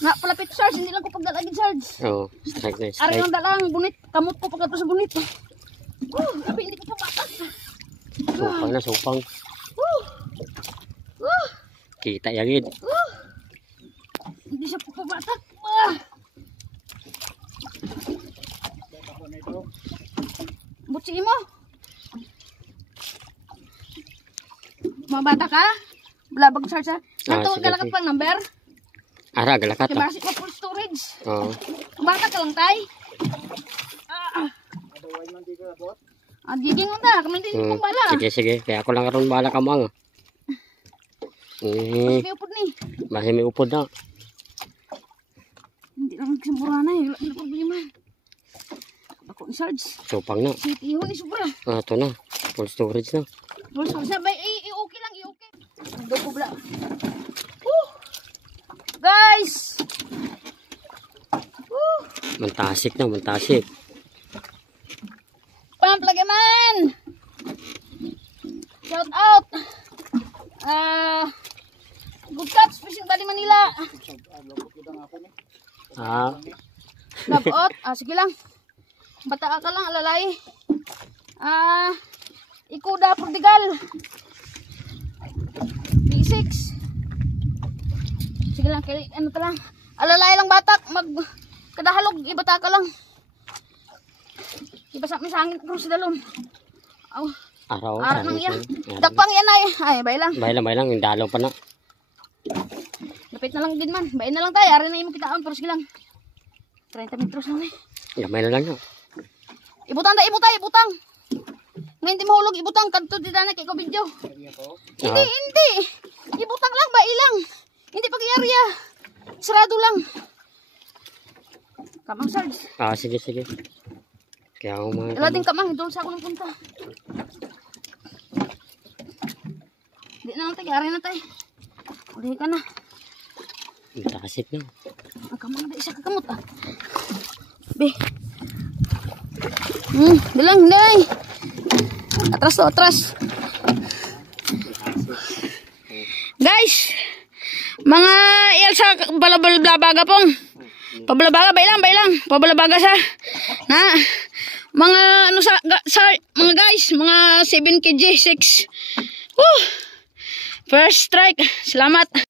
Nga palapit Sarge, hindi lang ko pagdalagin Sarge. Oo, strike na strike. Ari lang dalang, bunit, kamot ko pagkato sa bunit. Abi, hindi ko pumatak. Supang na, supang. Kita yagid. Hindi siya pumatak. Butsi mo. Mabata ka? Blabag Sarge ha? Natawag ka lang pang number? Ara, galakat. Kaya basi ko full storage. Oo. Bata ka lang tay. Giging mo na. Kami hindi mo bala. Sige, sige. Kaya ako lang karoon bala ka mo. Mas may upod ni. Basi may upod na. Hindi lang nagsimbura na eh. Wala na problema. Ako ni Sarge. Supang na. Sige, iho ni sobra. Ito na. Full storage na. Full storage na. I-okay lang, i-okay. Ando ko bala. Guys! Mantasik na, mantasik. Pamplagaman! Shout out! Good Cups Fishing Bali Manila. Labot. Sige lang. Bata ka lang, alalay. Ikuda Portugal. B6. Sige lang, ano ka lang. Alalay lang batak. Kadahalog, ibata ka lang. Iba sa misangin ko sa dalom. Araw. Araw nang yan. Dakpang yan ay. Ay, bay lang. Bay lang. Yung dalaw pa na. Lapit na lang din man. Bayin na lang tayo. Ari na yung kitaan. Pero sige lang. 30 metros lang eh. Gamay na lang yun. Ibutang tayo, ibutang. Ngayon di mahulog, ibutang. Kanto di na kay ko video. Hindi. Ibutang lang, bayi lang. Hindi pag-area. Sarado lang. Kamang Sarge. Sige. Kaya ako mga... Wala din kamang, doon sa ako ng punta. Hindi na lang tayo, ari na tayo. Uli ka na. Mantasik na. Ang kamang na isa kakamot Be. Bilang. Atras. Guys, mga Elsa balabalabaga pong. Pabalabaga, bay lang. Pabalabaga sa. Na. Mga ano sa mga guys, mga 7 kg 6. First strike. Salamat.